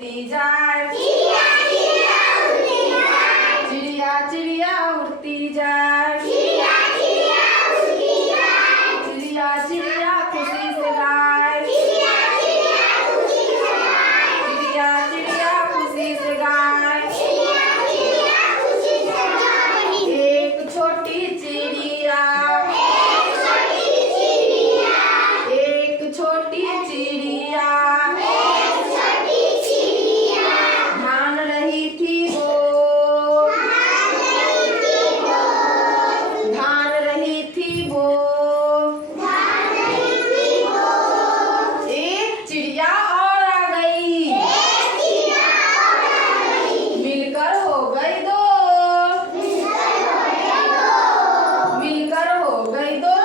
उड़ती जाए, चिड़िया चिड़िया उड़ती जाए, चिड़िया चिड़िया खुशी से गाए, चिड़िया चिड़िया खुशी से गाए। एक छोटी चिड़िया, एक छोटी चिड़िया ध्यान रही थी वो, ध्यान रही थी वो। एक चिड़िया और आ गई, मिलकर हो गई दो, मिलकर हो गई दो।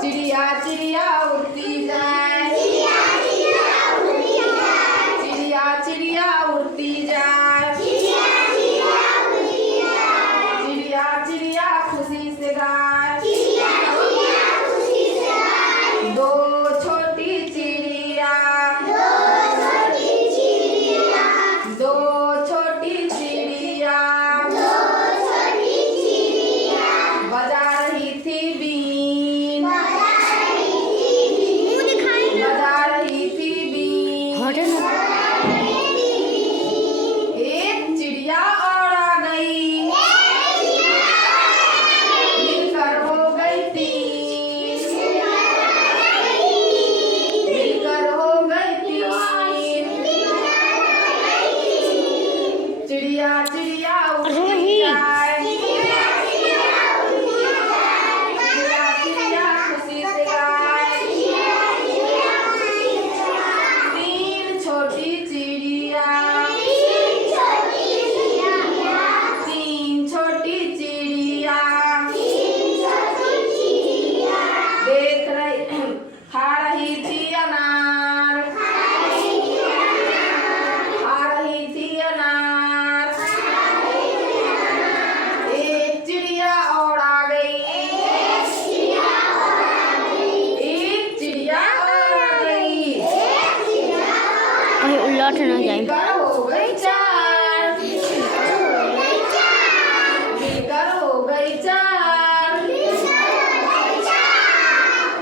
चिड़िया चिड़िया उड़ती जाए, चिड़िया चिड़िया उड़ती जाए, चिड़िया चिड़िया खुशी से गाए। दो छोटी चिड़िया, दो छोटी चिड़िया बजा रही थी बीन, बजा रही थी बीन। एक चिड़िया और आ गई, मिलकर हो गई तीन, मिलकर हो गई तीन। चिड़िया चिड़िया उड़ती जाए, चिड़िया चिड़िया खुशी से गाए। तीन छोटी चिड़िया, तीन छोटी चिड़िया देख रही, खा रही थी अनार, खा रही थी अनार। एक चिड़िया और आ गई, एक चिड़िया और आ गई। कहीं उलट ना जाए। मिलकर हो गई चार, मिलकर हो गई चार।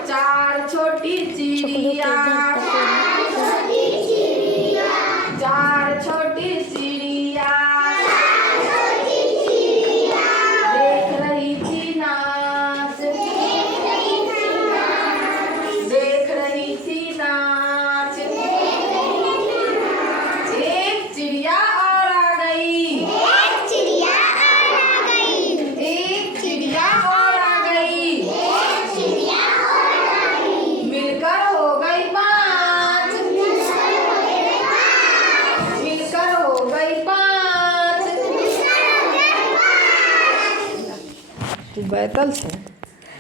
चार छोटी चिड़िया, चार छोटी चिड़िया देख रही थी नाच, देख रही थी नाच। एक चिड़िया और आ गई, एक चिड़िया और आ गई। मिलकर हो गई पाँच, मिलकर हो गई पाँच। तू बैतल से